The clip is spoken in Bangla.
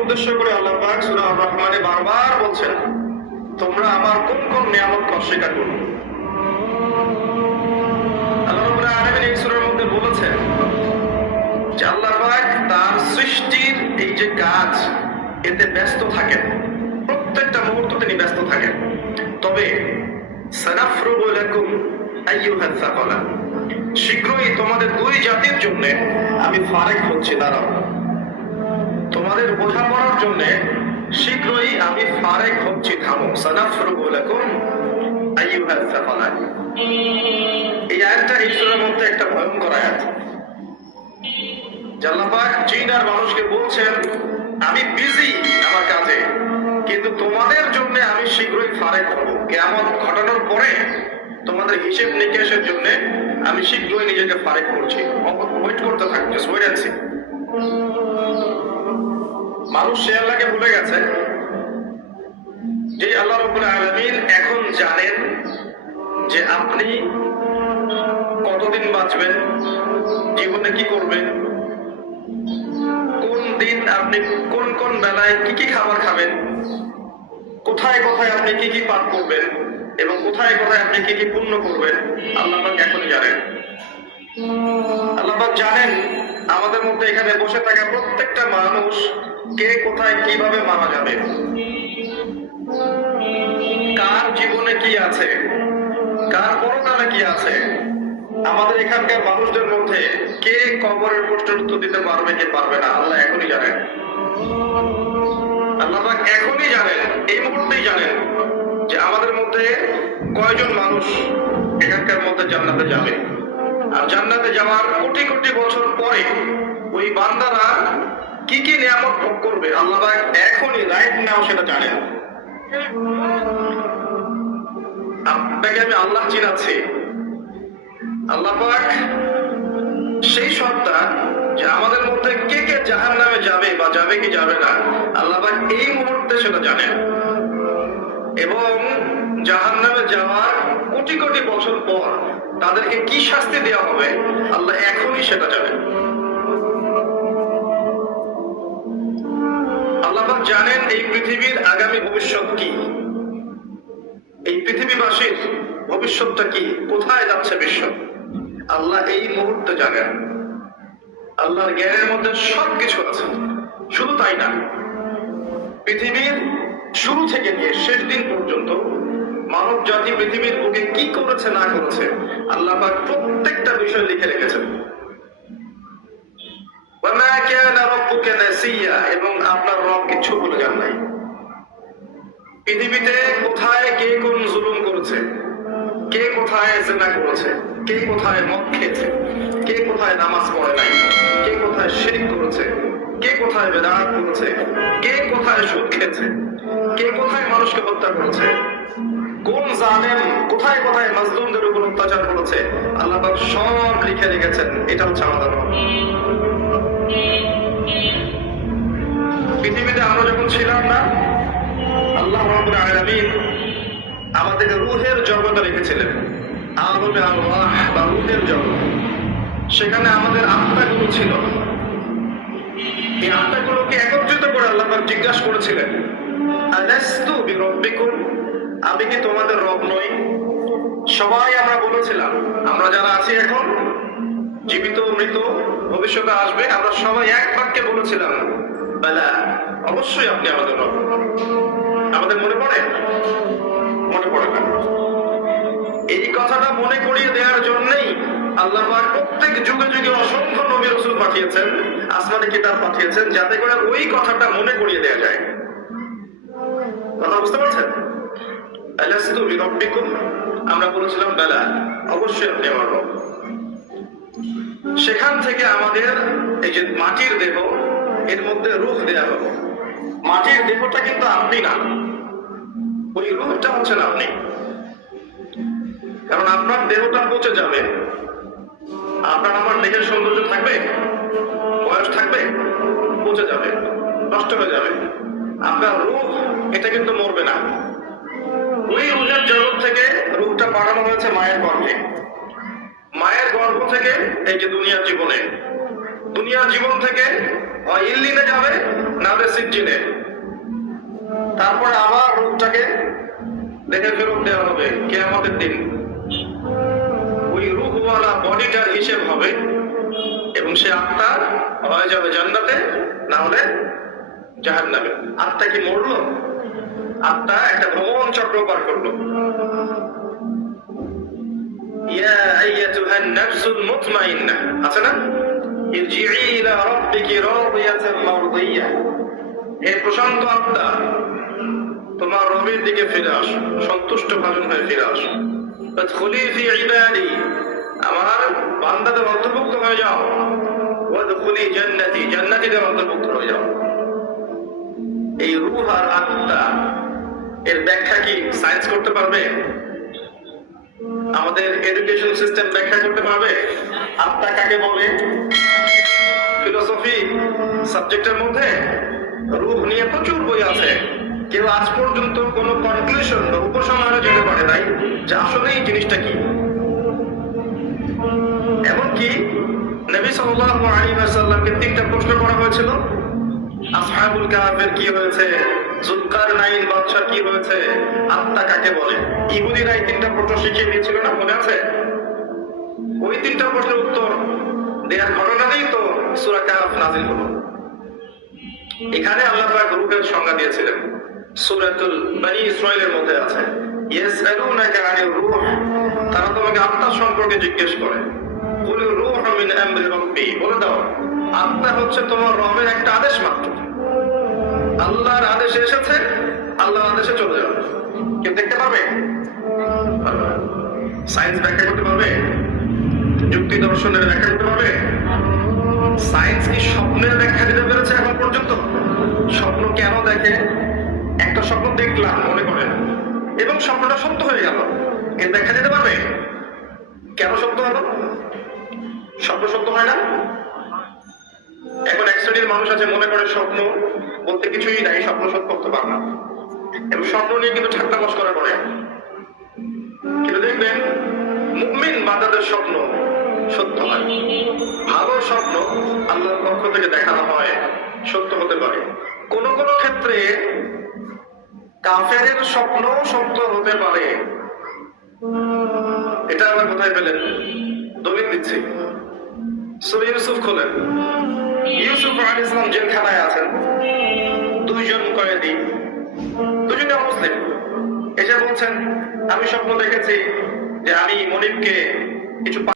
উদ্দেশ্য করে আল্লাহ রহমানে বারবার বলছেন, তোমরা আমার কোন কোন নিয়ামতকে অস্বীকার করো? এতে ব্যস্ত থাকেন। প্রত্যেকটা মুহূর্ত তিনি ব্যস্ত থাকেন। তবে শীঘ্রই তোমাদের দুই জাতির জন্য আমি ফারেক হচ্ছি, দাঁড়াও। তোমাদের বোঝাপড়ার জন্য শীঘ্রই আমি ফারেক হচ্ছি থামো এই আয়াতটা মধ্যে একটা ভয়ঙ্কর আয়াত। মানুষকে বলছেন, আমি বিজি আমার কাজে, কিন্তু তোমাদের জন্য আমি শীঘ্রই ফারেক হব। কেমন ঘটানোর পরে তোমাদের হিসেব নিকেশের জন্য আমি শীঘ্রই নিজেকে ফারেক করছি। ওয়েট করতে থাকবে ওয়েট আছি মানুষ সে আল্লাহকে ভুলে গেছে। যে আল্লাহ রবুল আলমিন এখন জানেন যে আপনি কতদিন বাঁচবেন, জীবনে কি করবেন, কোন দিন আপনি, কোন কোন বেলায় কি কি খাবার খাবেন, কোথায় কোথায় আপনি কি কি পান করবেন এবং কোথায় কোথায় আপনি কি কি পূর্ণ করবেন, আল্লাহ এখন জানেন। আল্লাহ জানেন আমাদের মধ্যে এখানে বসে থাকা প্রত্যেকটা কে কোথায় কীভাবে মারা যাবে? কার জীবনে কি আছে? কার পরকালে কি আছে? আমাদের এখানকার মানুষদের মধ্যে কে কবরের প্রশ্নের উত্তর দিতে পারবে কে পারবে না, আল্লাহ এখনই জানেন। আল্লাহ এখনই জানেন, এই মুহূর্তেই জানেন যে আমাদের মধ্যে কয়জন মানুষ এখানকার মধ্যে জান্নাতে যাবে। আর জান্নাতে যাওয়ার কোটি কোটি বছর পরে ওই বান্দারা নিয়ামত ভোগ করবে। আল্লাহ এখনই রাইট নাও সেটা জানেন আপনাকে আমি আল্লাহ চিনাচ্ছি। আল্লাহ সেই সত্তা যে আমাদের মধ্যে কে কে জাহান নামে যাবে বা যাবে কি যাবে না, আল্লাহ এই মুহূর্তে সেটা জানেন। এবং জাহান নামে যাওয়ার কোটি কোটি বছর পর তাদেরকে কি শাস্তি দেওয়া হবে, আল্লাহ এখনই সেটা জানেন। জানেন এই পৃথিবীর আগামী ভবিষ্যৎ কি এই পৃথিবীবাসীর ভবিষ্যৎটা কি কোথায় যাচ্ছে বিশ্ব আল্লাহ এই মুহূর্তে জানেন আল্লাহর জ্ঞানের মধ্যে সবকিছু আছে শুধু তাই না পৃথিবীর শুরু থেকে নিয়ে শেষ দিন পর্যন্ত মানব জাতি পৃথিবীর বুকে কি করেছে না করেছে আল্লাহ পাক প্রত্যেকটা বিষয় লিখে রেখেছেন وَمَا كَانَ রব্বুকে নাসিয়া এবং আপনার রব কিছু ভুলে যান নাই। পৃথিবীতে কোথায় কে কোন জুলুম করেছে, কে কোথায় জেনা করেছে, কে কোথায় মদ খেয়েছে, কে কোথায় নামাজ পড়ে নাই, কে কোথায় শেখ করেছে, কে কোথায় বেদাত করেছে, কে কোথায় সুদ খেয়েছে, কে কোথায় মানুষকে হত্যা করেছে, কোন জানেন কোথায় কোথায় মাজলুমদের উপর অত্যাচার করেছে, আল্লাহ সব লিখে রেখেছেন, এটা হচ্ছে আমাদের ছিলাম না। আল্লাহ আলামিন আমাদের রূহের জগতে রেখেছিলেন। আলমে আল্লাহ বা রূহের জগৎ সেখানে আমাদের আত্মাগুলো ছিল। এই আত্মাগুলোকে একত্রিত করে আল্লাহ জিজ্ঞাসা করেছিলেন আমি কি তোমাদের রব নই? সবাই আমরা বলেছিলাম, আমরা যারা আছি এখন, জীবিত, মৃত, ভবিষ্যতে আসবে। আমরা সবাই এক বাক্যে বলেছিলাম অবশ্যই আপনি আমাদের আমাদের মনে পড়ে? মনে পড়ে না। এই কথাটা মনে করিয়ে দেওয়ার জন্যই আল্লাহ প্রত্যেক যুগে যুগে অসংখ্য নবী রসুল পাঠিয়েছেন, আসমানি কিতাব পাঠিয়েছেন, যাতে করে ওই কথাটা মনে করিয়ে দেওয়া যায়। কথা বুঝতে পারছেন? আমরা বলেছিলাম, বেলা, অবশ্যই আপনি আমার সেখান থেকে আমাদের এই যে মাটির দেহ এর মধ্যে রূহ দেয়া হলো। মাটির দেহটা কিন্তু আপনি না। ওই রূহটা হচ্ছেন আপনি। কারণ আপনার দেহটা পচে যাবে। আপনার আমার দেহের সৌন্দর্য থাকবে, বয়স থাকবে, পচে যাবে, নষ্ট হয়ে যাবে। আপনার রূহ এটা কিন্তু মরবে না। ওই রুহের জগৎ থেকে রূহটা পাঠানো হয়েছে মায়ের গর্ভে। মায়ের গর্ভ থেকে এই যে দুনিয়ার জীবনে দুনিয়ার জীবন থেকে ইল্লিনে যাবে না হলে সিজিনে তারপরে আবার রূপটাকে দেখে ফেরত দেওয়া হবে কে আমাদের দিন। ওই রূপওয়ালা বডিটার হিসেব হবে, এবং সে আত্মা হয়ে যাবে জান্নাতে না হলে জাহান নামে আত্মা কি মরলো? আত্মা একটা ভ্রমণ চক্র পার করল। আছে না? হে প্রশান্ত তোমার রবের দিকে ফিরে আস, সন্তুষ্ট ভাজন হয়ে ফিরে আস। আমার বান্দাদের অন্তর্ভুক্ত হয়ে যাও। জান্নাতি, জান্নাতীদের অন্তর্ভুক্ত হয়ে যাও। এই রূহ আর আত্মা, এর ব্যাখ্যা কি সায়েন্স করতে পারবে? আমাদের এডুকেশন সিস্টেম ব্যাখ্যা করতে পারবে? আত্মা কাকে বলে? ফিলোসফি সাবজেক্টের মধ্যে রূহ নিয়ে প্রচুর বই আছে। কেউ আজ পর্যন্ত কোনো কনক্লুশন বা উপসংহারে যেতে পারে নাই যে আসলে এই জিনিসটা কি? এমনকি নবী সাল্লাল্লাহু আলাইহি ওয়াসাল্লামকে তিনটা প্রশ্ন করা হয়েছিল। আসহাবুল কাহাফের কি হয়েছে? জুলকার নাইন বাদশা কি হয়েছে? আত্মা কাকে বলে? ইহুদিরা এই তিনটা প্রশ্ন শিখিয়ে দিয়েছিল না, মনে আছে? ওই তিনটা প্রশ্নের উত্তর দেওয়ার সূরা কাহাফ নাজিল হলো। এখানে আল্লাহ পাক রূহের সংজ্ঞা দিয়েছিলেন। সূরাতুল বনি ইসরাইলের মধ্যে আছে, ইয়াসআলুনাকা আনির রূহ তারা তোমাকে আত্মা সম্পর্কে জিজ্ঞেস করে। কুল রূহ মিন আমরি রাব্বি বলে দাও, আত্মা হচ্ছে তোমার রবের একটা আদেশ মাত্র। আল্লাহর আদেশে এসেছে, আল্লাহর আদেশে চলে যাবে কেউ দেখতে পারবে? সায়েন্স ব্যাখ্যা করতে পারবে? যুক্তি দর্শনের ব্যাখ্যা করতে পারবে? সায়েন্স কি স্বপ্নের ব্যাখ্যা দিতে পেরেছে এখন পর্যন্ত। স্বপ্ন কেন দেখে? একটা স্বপ্ন দেখলাম, মনে করেন এবং স্বপ্নটা সত্য হয়ে গেল। এর ব্যাখ্যা দিতে পারবে? কেন সত্য হলো? স্বপ্ন সত্য হয় না? এখন এক শ্রেণির মানুষ আছে, মনে করে স্বপ্ন। বলতে কিছুই নাই, স্বপ্ন সত্য করতে পারে না। এবং স্বপ্ন নিয়ে কিন্তু ঠাট্টা মস্করা করে। কিন্তু দেখবেন, মুমিন বান্দাদের স্বপ্ন সত্য হয়। ভালো স্বপ্ন আল্লাহর পক্ষ থেকে দেখানো হয়, সত্য হতে পারে। কোন কোন ক্ষেত্রে কাফেরের স্বপ্ন সত্য হতে পারে। এটা আবার কোথায় পেলেন? দলিল দিচ্ছি। সুরা ইউসুফ খোলেন। ইউসুফ আলী ইসলাম জেলখানায় আছেন। দুইজন কয়েদি দুজনে অমুসলিম এসে বলছেন, আমি স্বপ্ন দেখেছি যে আমি মনিবকে কিছু